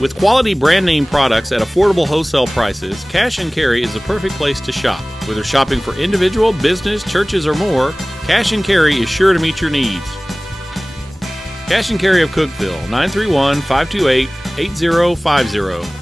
With quality brand name products at affordable wholesale prices, Cash and Carry is the perfect place to shop. Whether shopping for individual, business, churches, or more, Cash and Carry is sure to meet your needs. Cash and Carry of Cookeville, 931-528-8050.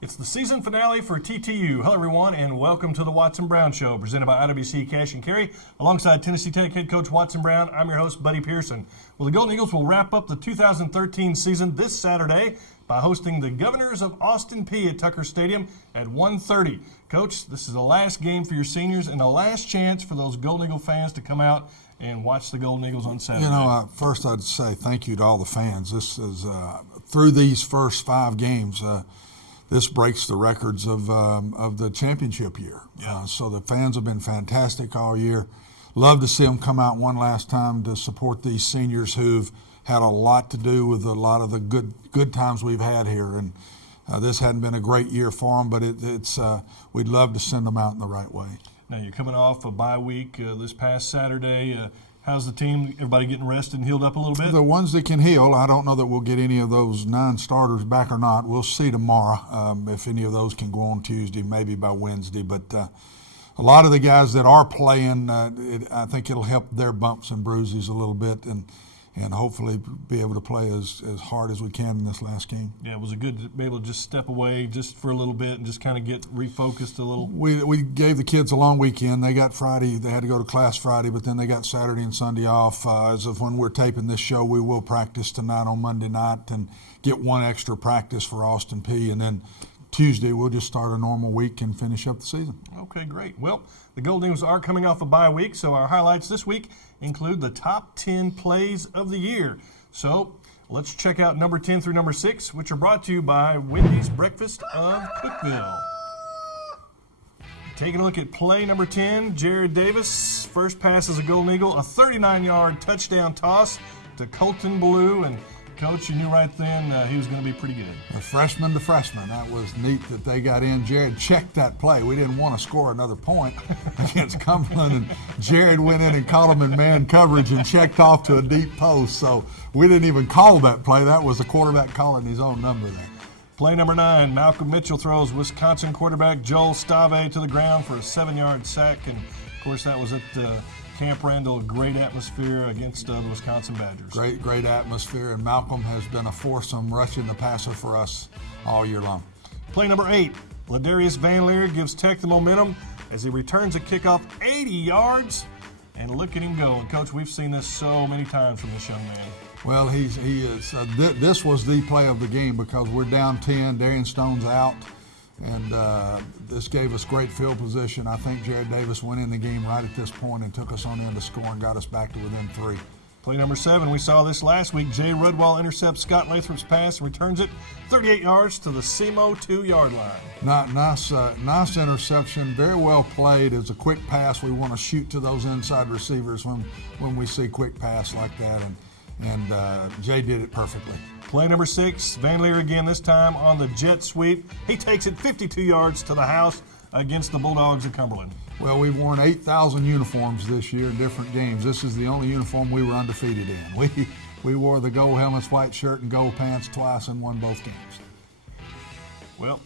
It's the season finale for TTU. Hello, everyone, and welcome to the Watson Brown Show, presented by IWC Cash and Carry. Alongside Tennessee Tech head coach Watson Brown, I'm your host, Buddy Pearson. Well, the Golden Eagles will wrap up the 2013 season this Saturday by hosting the Governors of Austin Peay at Tucker Stadium at 1:30. Coach, this is the last game for your seniors and the last chance for those Golden Eagle fans to come out and watch the Golden Eagles on Saturday. You know, first I'd say thank you to all the fans. This is, through these first 5 games, this breaks the records of the championship year. Yeah. So the fans have been fantastic all year. Love to see them come out one last time to support these seniors who've had a lot to do with a lot of the good times we've had here. And this hadn't been a great year for them, but it's we'd love to send them out in the right way. Now, you're coming off a bye week this past Saturday. How's the team? Everybody getting rested and healed up a little bit? The ones that can heal, I don't know that we'll get any of those 9 starters back or not. We'll see tomorrow if any of those can go on Tuesday, maybe by Wednesday. But a lot of the guys that are playing, I think it'll help their bumps and bruises a little bit and hopefully be able to play as hard as we can in this last game. Yeah, it was good to be able to just step away just for a little bit and just kind of get refocused a little. We gave the kids a long weekend. They got Friday. They had to go to class Friday, but then they got Saturday and Sunday off. As of when we're taping this show, we will practice tonight on Monday night and get one extra practice for Austin Peay. And then Tuesday we'll just start a normal week and finish up the season. Okay, great. Well, the Golden Eagles are coming off a bye week, so our highlights this week include the top 10 plays of the year. So let's check out number 10 through number 6, which are brought to you by Wendy's Breakfast of Cookeville. Taking a look at play number 10, Jared Davis. First pass as a Golden Eagle, a 39-yard touchdown toss to Colton Blue. And, Coach, you knew right then he was going to be pretty good. A freshman to freshman. That was neat that they got in. Jared checked that play. We didn't want to score another point against Cumberland, and Jared went in and caught him in man coverage and checked off to a deep post. So we didn't even call that play. That was the quarterback calling his own number there. Play number 9, Malcolm Mitchell throws Wisconsin quarterback Joel Stave to the ground for a 7-yard sack. And, of course, that was at Camp Randall. Great atmosphere against the Wisconsin Badgers. Great atmosphere, and Malcolm has been a foursome rushing the passer for us all year long. Play number 8, Ladarius Van Leer gives Tech the momentum as he returns a kickoff 80 yards. And look at him go. And, Coach, we've seen this so many times from this young man. Well, he is. This was the play of the game because we're down 10. Darian Stone's out, and this gave us great field position. I think Jared Davis went in the game right at this point and took us on in to score and got us back to within 3. Play number 7, we saw this last week. Jay Rudwall intercepts Scott Lathrop's pass and returns it 38 yards to the SEMO 2-yard line. Nice interception. Very well played. It's a quick pass. We want to shoot to those inside receivers when we see quick pass like that, and Jay did it perfectly. Play number 6, Van Leer again, this time on the jet sweep. He takes it 52 yards to the house against the Bulldogs of Cumberland. Well, we've worn 8,000 uniforms this year in different games. This is the only uniform we were undefeated in. We wore the gold helmets, white shirt, and gold pants twice and won both games. Well,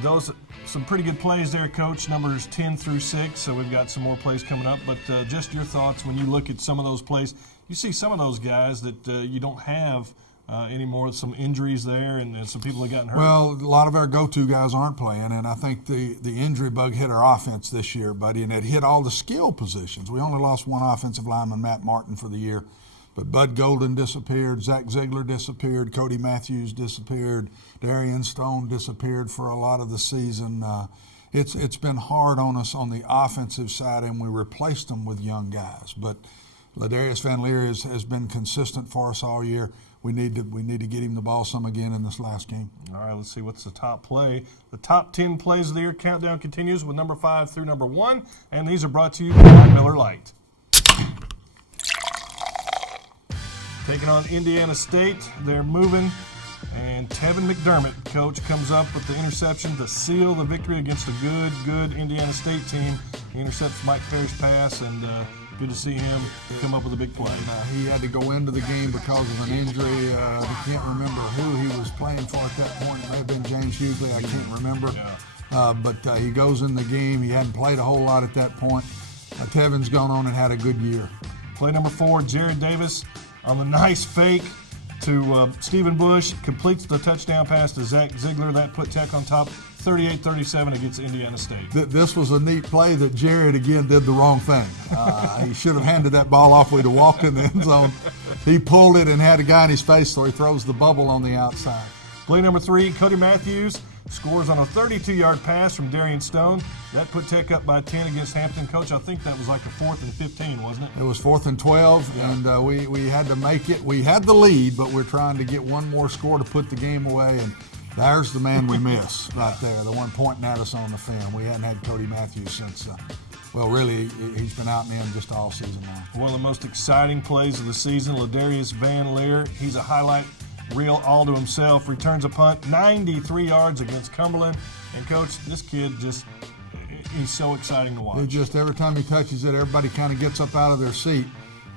those some pretty good plays there, Coach, numbers 10 through 6. So we've got some more plays coming up. But just your thoughts when you look at some of those plays. You see some of those guys that you don't have anymore, some injuries there and some people that gotten hurt. Well, a lot of our go-to guys aren't playing, and I think the injury bug hit our offense this year, buddy, and it hit all the skill positions. We only lost one offensive lineman, Matt Martin, for the year. But Bud Golden disappeared, Zach Ziegler disappeared, Cody Matthews disappeared, Darian Stone disappeared for a lot of the season. It's been hard on us on the offensive side, and we replaced them with young guys. But Ladarius Van Leer has been consistent for us all year. We need to get him the ball some again in this last game. All right, let's see what's the top play. The top 10 plays of the year countdown continues with number 5 through number 1, and these are brought to you by Miller Lite. taking on Indiana State. They're moving, and Tevin McDermott, coach, comes up with the interception to seal the victory against a good Indiana State team. He intercepts Mike Perry's pass, and good to see him come up with a big play. He had to go into the game because of an injury. I can't remember who he was playing for at that point. It may have been James Hughley. I can't remember. But he goes in the game. He hadn't played a whole lot at that point. Tevin's gone on and had a good year. Play number 4, Jared Davis on the nice fake to Stephen Bush, completes the touchdown pass to Zach Ziegler. That put Tech on top 38-37 against Indiana State. This was a neat play that Jared, again, did the wrong thing. He should have handed that ball off way to walk in the end zone. He pulled it and had a guy in his face, so he throws the bubble on the outside. Play number 3, Cody Matthews scores on a 32-yard pass from Darian Stone. That put Tech up by 10 against Hampton. Coach, I think that was like a 4th and 15, wasn't it? It was 4th and 12, and we had to make it. We had the lead, but we're trying to get one more score to put the game away, and there's the man we miss right there, the one pointing at us on the film. We hadn't had Cody Matthews since, really, he's been out in the end just all season long. One of the most exciting plays of the season, Ladarius Van Leer. He's a highlight reel all to himself. Returns a punt, 93 yards against Cumberland. And, Coach, this kid he's so exciting to watch. Every time he touches it, everybody kind of gets up out of their seat.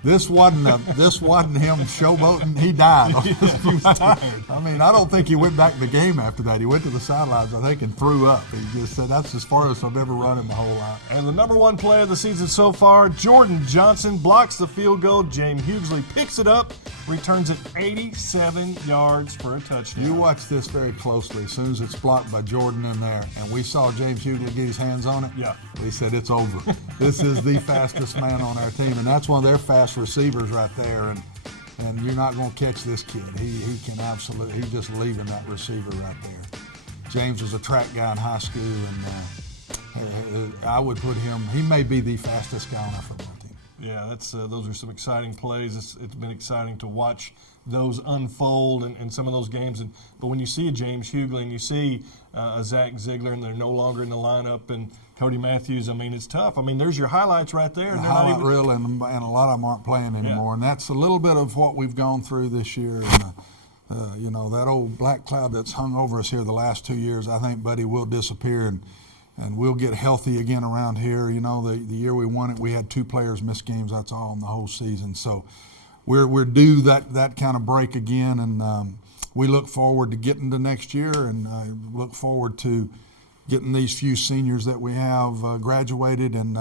This wasn't him showboating. He died. He was tired. I mean, I don't think he went back to the game after that. He went to the sidelines, I think, and threw up. He just said, that's as far as I've ever run in my whole life. And the number 1 play of the season so far, Jordan Johnson blocks the field goal. James Hughley picks it up, returns it 87 yards for a touchdown. You watch this very closely. As soon as it's blocked by Jordan in there, and we saw James Hughley get his hands on it, we said, it's over. This is the fastest man on our team, and that's one of their fast receivers right there, and you're not going to catch this kid. He can absolutely, he's just leaving that receiver right there. James was a track guy in high school, and I would put him, he may be the fastest guy on our football team. Yeah, those are some exciting plays. It's been exciting to watch those unfold in some of those games. But when you see a James Hughley and you see a Zach Ziegler, and they're no longer in the lineup, and Cody Matthews, I mean, it's tough. I mean, there's your highlights right there. The highlight reel, and a lot of them aren't playing anymore. And that's a little bit of what we've gone through this year. And, that old black cloud that's hung over us here the last 2 years, I think, Buddy, will disappear, and we'll get healthy again around here. The year we won it, we had 2 players miss games. That's all in the whole season. So we're due that kind of break again, and we look forward to getting to next year, and look forward to getting these few seniors that we have graduated, and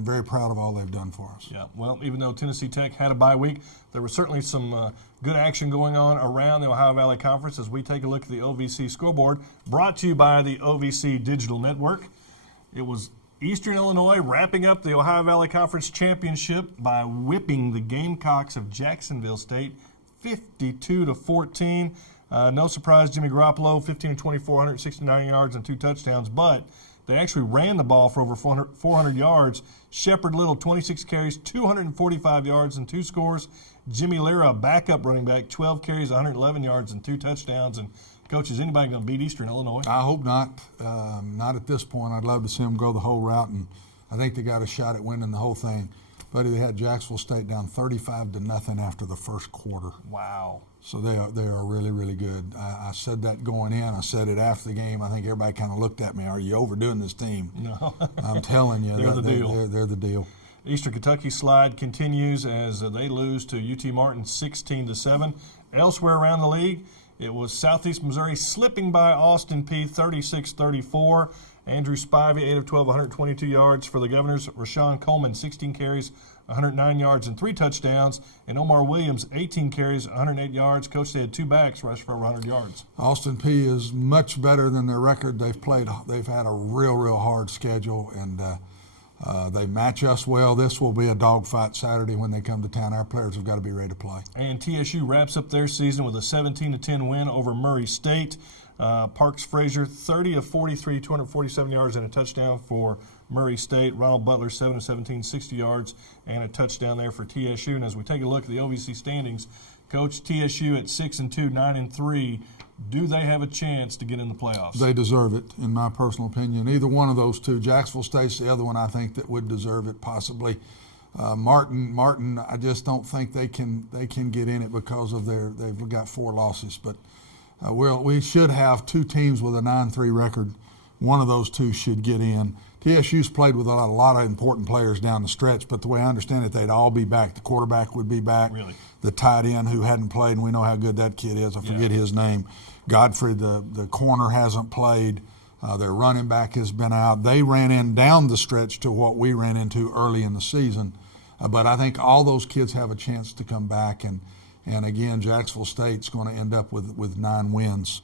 very proud of all they've done for us. Yeah, well, even though Tennessee Tech had a bye week, there was certainly some good action going on around the Ohio Valley Conference as we take a look at the OVC scoreboard, brought to you by the OVC Digital Network. It was Eastern Illinois wrapping up the Ohio Valley Conference Championship by whipping the Gamecocks of Jacksonville State 52-14. No surprise, Jimmy Garoppolo, 15-24, 169 yards and 2 touchdowns, but they actually ran the ball for over 400 yards. Shepard Little, 26 carries, 245 yards and 2 scores. Jimmy Lira, backup running back, 12 carries, 111 yards and 2 touchdowns. And, Coach, is anybody going to beat Eastern Illinois? I hope not. Not at this point. I'd love to see them go the whole route, and I think they got a shot at winning the whole thing. But they had Jacksonville State down 35-0 after the first quarter. Wow. So they are really, really good. I said that going in. I said it after the game. I think everybody kind of looked at me. Are you overdoing this team? No. I'm telling you. They're the deal. They're the deal. Eastern Kentucky slide continues as they lose to UT Martin 16-7. Elsewhere around the league, it was Southeast Missouri slipping by Austin Peay 36-34. Andrew Spivey, 8 of 12, 122 yards for the Governors. Rashawn Coleman, 16 carries, 109 yards and 3 touchdowns. And Omar Williams, 18 carries, 108 yards. Coach, they had 2 backs rush for 100 yards. Austin Peay is much better than their record. They've had a real hard schedule, and they match us well. This will be a dogfight Saturday when they come to town. Our players have got to be ready to play. And TSU wraps up their season with a 17-10 win over Murray State. Parks Frazier, 30 of 43, 247 yards and a touchdown for Murray State. Ronald Butler, 7 of 17, 60 yards and a touchdown there for TSU. And as we take a look at the OVC standings, Coach, TSU at 6-2, 9-3. Do they have a chance to get in the playoffs? They deserve it, in my personal opinion. Either one of those two. Jacksonville State's the other one I think that would deserve it possibly. Martin, I just don't think they can get in it because of they've got 4 losses. But we should have 2 teams with a 9-3 record. One of those 2 should get in. TSU's played with a lot of important players down the stretch, but the way I understand it, they'd all be back. The quarterback would be back. Really? The tight end who hadn't played, and we know how good that kid is. I forget his name. Godfrey, the corner, hasn't played. Their running back has been out. They ran in down the stretch to what we ran into early in the season. But I think all those kids have a chance to come back. And again, Jacksonville State's going to end up with 9 wins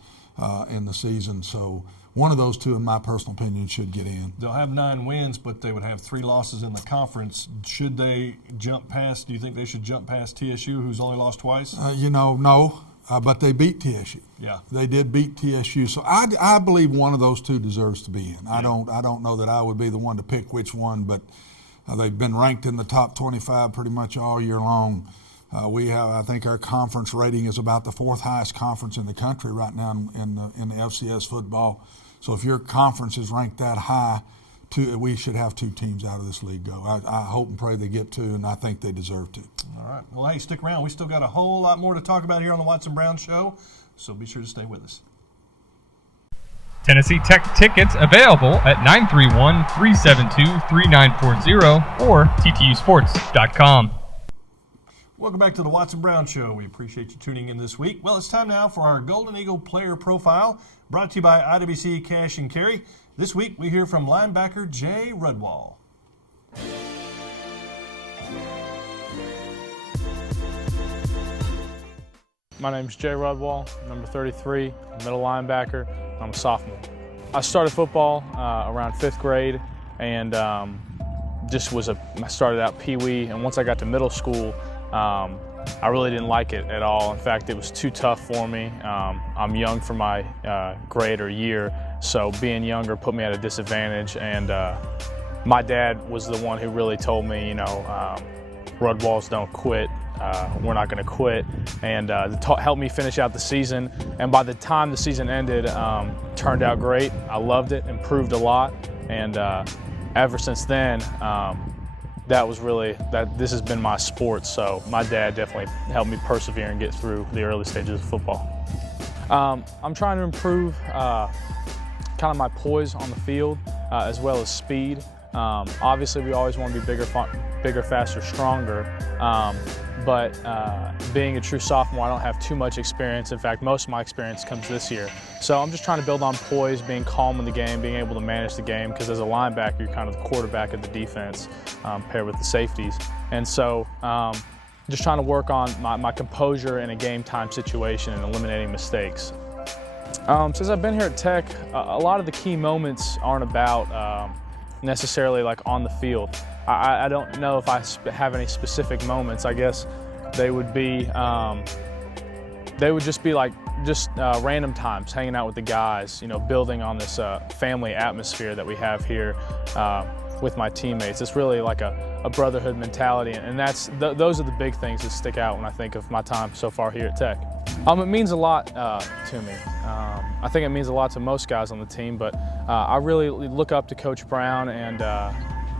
in the season. So one of those 2, in my personal opinion, should get in. They'll have 9 wins, but they would have 3 losses in the conference. Should they jump past? Do you think they should jump past TSU, who's only lost twice? No. But they beat TSU. Yeah, they did beat TSU. So I believe one of those 2 deserves to be in. I don't know that I would be the one to pick which one, but they've been ranked in the top 25 pretty much all year long. I think our conference rating is about the 4th highest conference in the country right now in the FCS football. So if your conference is ranked that high, we should have 2 teams out of this league go. I hope and pray they get 2, and I think they deserve to. All right. Well, hey, stick around. We still got a whole lot more to talk about here on the Watson Brown Show, so be sure to stay with us. Tennessee Tech tickets available at 931-372-3940 or ttusports.com. Welcome back to the Watson Brown Show. We appreciate you tuning in this week. Well, it's time now for our Golden Eagle Player Profile, brought to you by IWC Cash and Carry. This week, we hear from linebacker Jay Rudwall. My name's Jay Rudwall, number 33, middle linebacker. I'm a sophomore. I started football around 5th grade and I started out Pee-wee, and once I got to middle school, I really didn't like it at all. In fact, it was too tough for me. I'm young for my grade or year, so being younger put me at a disadvantage. And my dad was the one who really told me, Rudwalls don't quit. We're not going to quit, and helped me finish out the season. And by the time the season ended, turned out great. I loved it, improved a lot, and ever since then, this has been my sport. So my dad definitely helped me persevere and get through the early stages of football. I'm trying to improve kind of my poise on the field as well as speed. Obviously, we always want to be bigger, faster, stronger. But being a true sophomore, I don't have too much experience. In fact, most of my experience comes this year. So I'm just trying to build on poise, being calm in the game, being able to manage the game, because as a linebacker, you're kind of the quarterback of the defense paired with the safeties. And so just trying to work on my composure in a game time situation and eliminating mistakes. Since I've been here at Tech, a lot of the key moments aren't about necessarily like on the field. I don't know if I have any specific moments. I guess they would just be like random times, hanging out with the guys, building on this family atmosphere that we have here with my teammates. It's really like a brotherhood mentality, and those are the big things that stick out when I think of my time so far here at Tech. It means a lot to me. I think it means a lot to most guys on the team, but I really look up to Coach Brown, and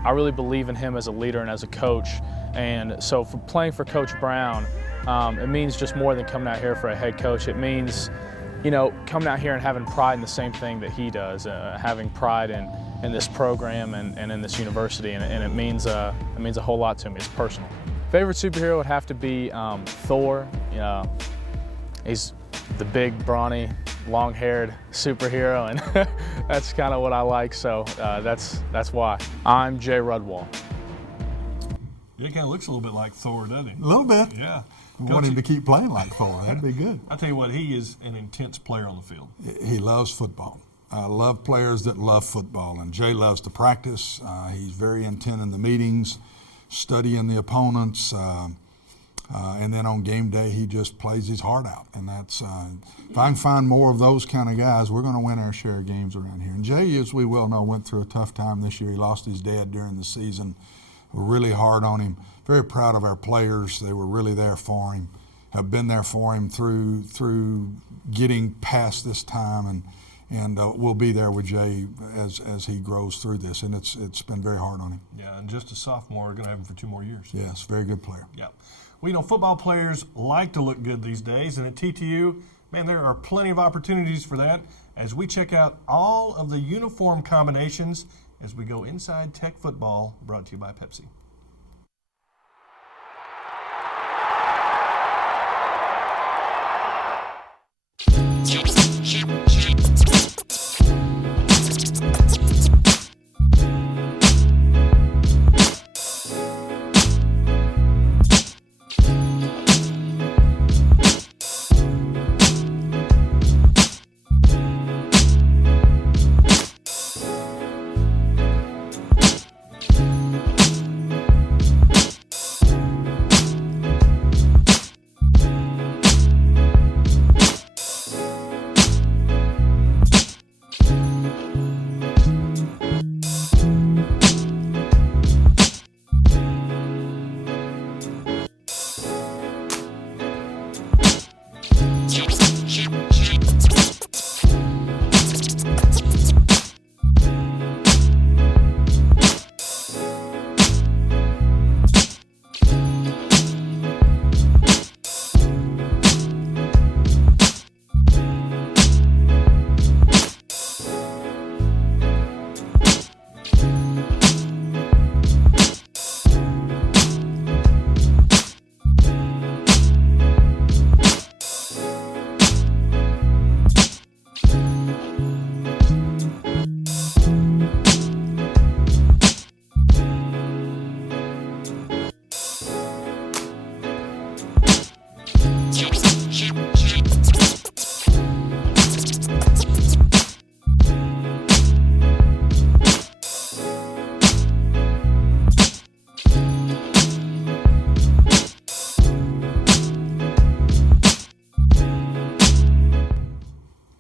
I really believe in him as a leader and as a coach. And so for playing for Coach Brown, it means just more than coming out here for a head coach. It means, coming out here and having pride in the same thing that he does, having pride in this program and in this university, and it means a whole lot to me. It's personal. Favorite superhero would have to be Thor. He's the big, brawny, long-haired superhero, and that's kind of what I like. So that's why. I'm Jay Rudwall. He kind of looks a little bit like Thor, doesn't he? A little bit. Yeah. We want him to keep playing like Thor. That'd be good. I'll tell you what, he is an intense player on the field. He loves football. I love players that love football, and Jay loves to practice. He's very intent in the meetings, studying the opponents, and then on game day he just plays his heart out. And that's if I can find more of those kind of guys, we're going to win our share of games around here. And Jay, as we well know, went through a tough time this year. He lost his dad during the season. We're really hard on him. Very proud of our players. They were really there for him, have been there for him through getting past this time. we'll be there with Jay as he grows through this. And it's been very hard on him. Yeah, and just a sophomore, we're going to have him for 2 more years. Yes, very good player. Yeah. Well, football players like to look good these days, and at TTU, man, there are plenty of opportunities for that as we check out all of the uniform combinations as we go inside Tech football, brought to you by Pepsi.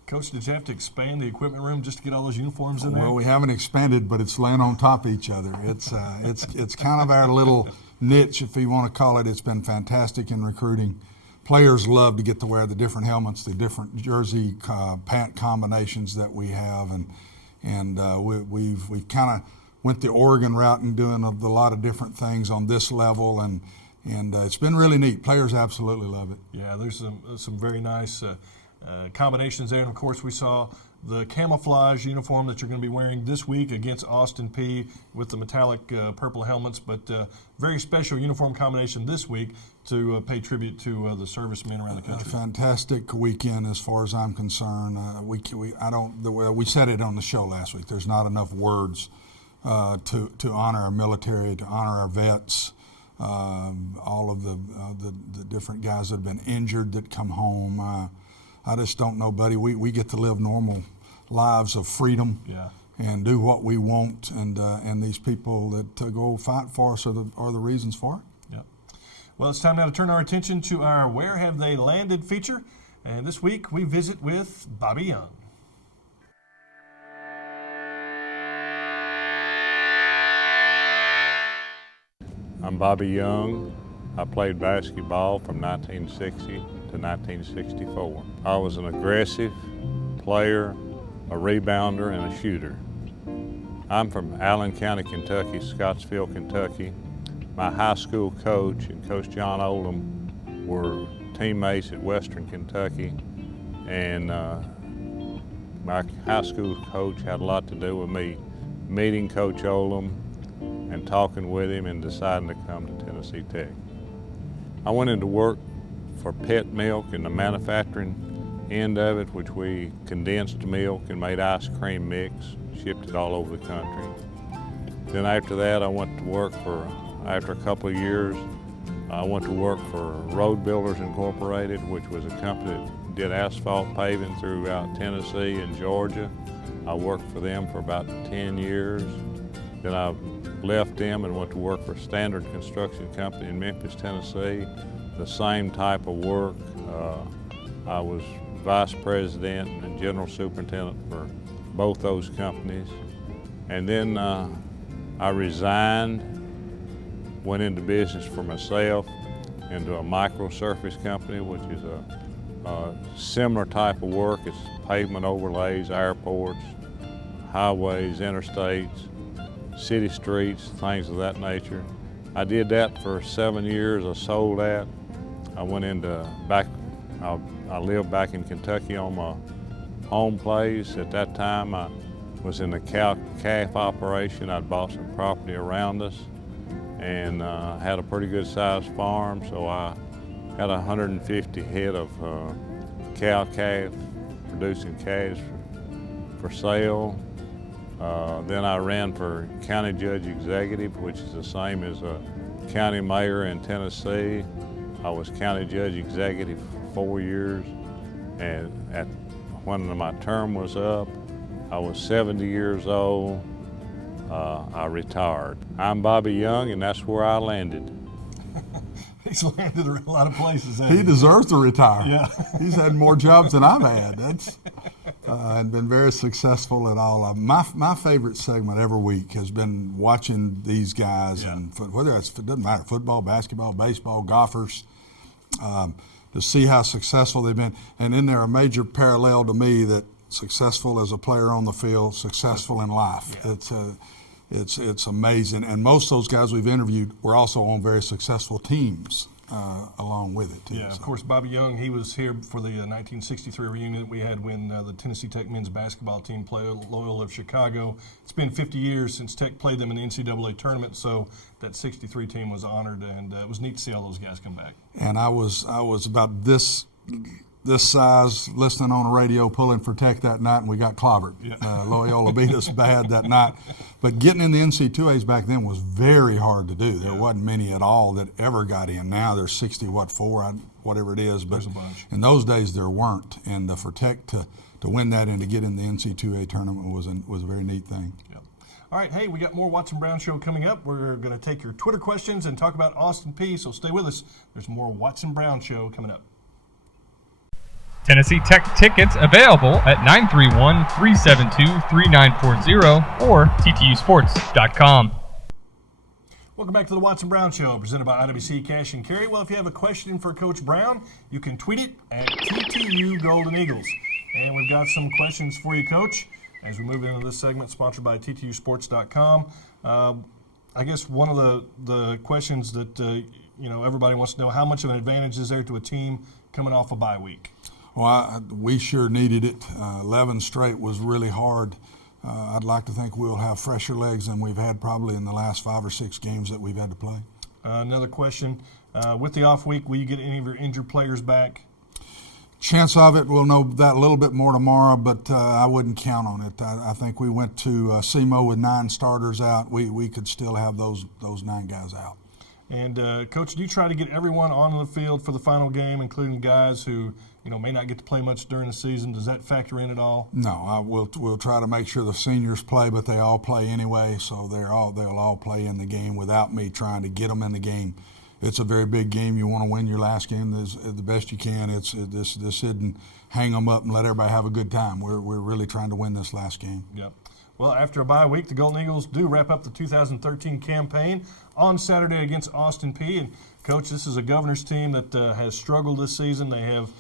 Coach, did you have to expand the equipment room just to get all those uniforms in there? Well, we haven't expanded, but it's laying on top of each other. It's kind of our little niche, if you want to call it. It's been fantastic in recruiting. Players love to get to wear the different helmets, the different jersey pant combinations that we have, and we've kind of went the Oregon route and doing a lot of different things on this level, and it's been really neat. Players absolutely love it. Yeah, there's some very nice combinations there, and of course we saw the camouflage uniform that you're going to be wearing this week against Austin Peay with the metallic purple helmets, but very special uniform combination this week to pay tribute to the servicemen around the country. A fantastic weekend as far as I'm concerned. We said it on the show last week. There's not enough words to honor our military, to honor our vets, all of the different guys that have been injured that come home. I just don't know, buddy. We get to live normal lives of freedom, and do what we want, and these people that go fight for us are the reasons for it. Yeah. Well, it's time now to turn our attention to our Where Have They Landed feature, and this week we visit with Bobby Young. I'm Bobby Young. I played basketball from 1960 to 1964. I was an aggressive player, a rebounder, and a shooter. I'm from Allen County, Kentucky, Scottsville, Kentucky. My high school coach and Coach John Oldham were teammates at Western Kentucky, and my high school coach had a lot to do with me meeting Coach Oldham and talking with him and deciding to come to Tennessee Tech. I went into work for Pet Milk in the manufacturing end of it, which we condensed milk and made ice cream mix, shipped it all over the country. Then after that, I went to work after a couple of years, I went to work for Road Builders Incorporated, which was a company that did asphalt paving throughout Tennessee and Georgia. I worked for them for about 10 years. Then I left them and went to work for Standard Construction Company in Memphis, Tennessee. The same type of work. I was vice president and general superintendent for both those companies. And then I resigned, went into business for myself, into a microsurface company, which is a Similar type of work is pavement overlays, airports, highways, interstates, city streets, things of that nature. I did that for 7 years. I sold that. I went into I lived back in Kentucky on my home place. At that time, I was in the cow-calf operation. I'd bought some property around us and had a pretty good sized farm, so I had 150 head of cow-calf producing calves for sale. Then I ran for county judge executive, which is the same as a county mayor in Tennessee. I was county judge executive for 4 years, and when my term was up, I was 70 years old. I retired. I'm Bobby Young, and that's where I landed. He's landed in a lot of places. He deserves to retire. Yeah. He's had more jobs than I've had. That's and been very successful at all of them. My favorite segment every week has been watching these guys, and whether it doesn't matter, football, basketball, baseball, golfers, to see how successful they've been. And then there a major parallel to me that successful as a player on the field, successful in life. Yeah. It's amazing. And most of those guys we've interviewed were also on very successful teams along with it, too. Yeah, of course, Bobby Young, he was here for the 1963 reunion that we had when the Tennessee Tech men's basketball team played Loyola of Chicago. It's been 50 years since Tech played them in the NCAA tournament, so that 63 team was honored, and it was neat to see all those guys come back. And I was about this size, listening on the radio, pulling for Tech that night, and we got clobbered. Yeah. Loyola beat us bad that night. But getting in the NC2As back then was very hard to do. There wasn't many at all that ever got in. Now there's 4, whatever it is. But there's a bunch. In those days there weren't. And for Tech to win that and to get in the NC2A tournament was a very neat thing. Yeah. All right, hey, we got more Watson Brown Show coming up. We're going to take your Twitter questions and talk about Austin Peay, so stay with us. There's more Watson Brown Show coming up. Tennessee Tech tickets available at 931-372-3940 or ttusports.com. Welcome back to the Watson Brown Show, presented by IWC Cash and Carry. Well, if you have a question for Coach Brown, you can tweet it at TTU Golden Eagles. And we've got some questions for you, Coach, as we move into this segment sponsored by ttusports.com. I guess one of the questions that everybody wants to know, how much of an advantage is there to a team coming off a bye week? Well, we sure needed it. 11 straight was really hard. I'd like to think we'll have fresher legs than we've had probably in the last 5 or 6 games that we've had to play. Another question. With the off week, will you get any of your injured players back? Chance of it, we'll know that a little bit more tomorrow, but I wouldn't count on it. I think we went to SEMO with 9 starters out. We could still have those 9 guys out. And, Coach, do you try to get everyone on the field for the final game, including guys who may not get to play much during the season? Does that factor in at all? No, we'll try to make sure the seniors play, but they all play anyway, so they'll all play in the game without me trying to get them in the game. It's a very big game. You want to win your last game the best you can. This isn't hang them up and let everybody have a good time. We're really trying to win this last game. Yep. Well, after a bye week, the Golden Eagles do wrap up the 2013 campaign on Saturday against Austin Peay. And, Coach, this is a Governor's team that has struggled this season. They have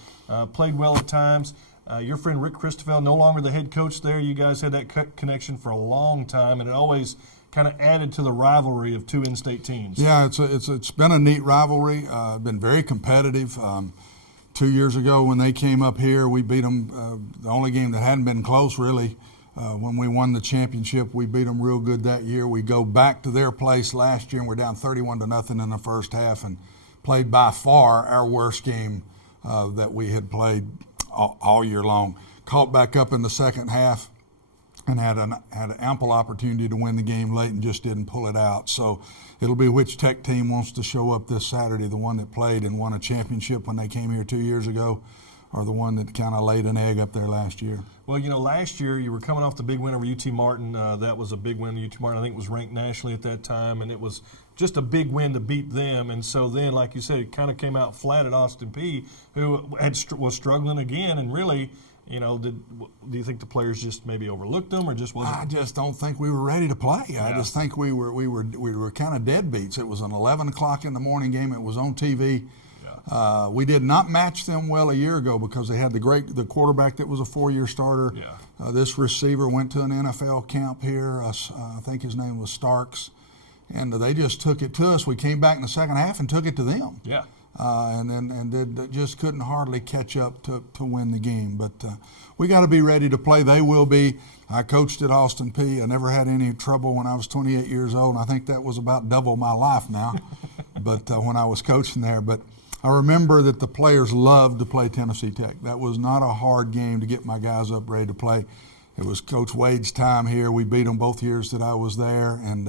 played well at times. Your friend Rick Christophel, no longer the head coach there. You guys had that connection for a long time, and it always kind of added to the rivalry of 2 in-state teams. Yeah, it's been a neat rivalry. Been very competitive. 2 years ago when they came up here, we beat them. The only game that hadn't been close, really. When we won the championship, we beat them real good that year. We go back to their place last year, and we're down 31-0 in the first half, and played by far our worst game that we had played all year long. Caught back up in the second half, and had an ample opportunity to win the game late, and just didn't pull it out. So it'll be which Tech team wants to show up this Saturday, the one that played and won a championship when they came here 2 years ago, or the one that kind of laid an egg up there last year. Well, last year you were coming off the big win over UT Martin. That was a big win. UT Martin, I think, was ranked nationally at that time, and it was just a big win to beat them. And so then, like you said, it kind of came out flat at Austin Peay, who was struggling again. And really, do you think the players just maybe overlooked them, or just wasn't? I just don't think we were ready to play. Yeah. I just think we were kind of deadbeats. It was an 11 o'clock in the morning game. It was on TV. We did not match them well a year ago because they had the quarterback that was a 4-year starter. Yeah. This receiver went to an NFL camp here. I think his name was Starks. And they just took it to us. We came back in the second half and took it to them. Yeah. And they just couldn't hardly catch up to win the game. But we got to be ready to play. They will be. I coached at Austin Peay. I never had any trouble when I was 28 years old, and I think that was about double my life now. But when I was coaching there. But I remember that the players loved to play Tennessee Tech. That was not a hard game to get my guys up ready to play. It was Coach Wade's time here. We beat them both years that I was there, and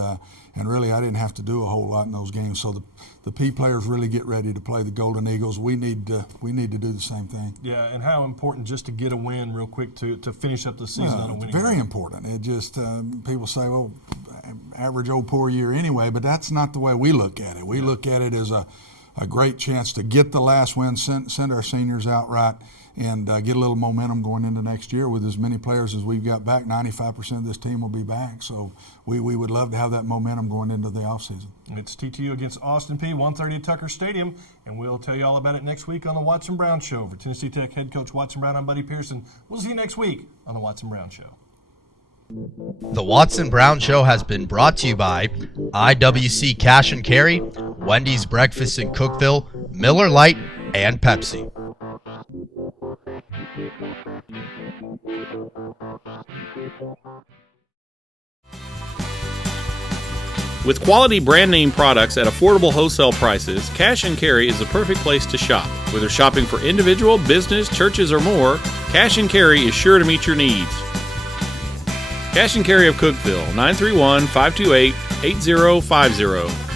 really I didn't have to do a whole lot in those games. So the P players really get ready to play the Golden Eagles. We need to do the same thing. Yeah, and how important just to get a win real quick to finish up the season on a winning Very note. important. It just people say, well, average old poor year anyway, but that's not the way we look at it. We look at it as a great chance to get the last win, send our seniors out right, and get a little momentum going into next year with as many players as we've got back. 95% of this team will be back, so we would love to have that momentum going into the offseason. It's TTU against Austin Peay, 1:30 at Tucker Stadium, and we'll tell you all about it next week on the Watson Brown Show. For Tennessee Tech head coach Watson Brown, I'm Buddy Pearson. We'll see you next week on the Watson Brown Show. The Watson Brown Show has been brought to you by IWC Cash and Carry, Wendy's Breakfast in Cookeville, Miller Lite, and Pepsi. With quality brand name products at affordable wholesale prices, Cash and Carry is the perfect place to shop. Whether shopping for individual, business, churches, or more, Cash and Carry is sure to meet your needs. Cash and Carry of Cookeville, 931-528-8050.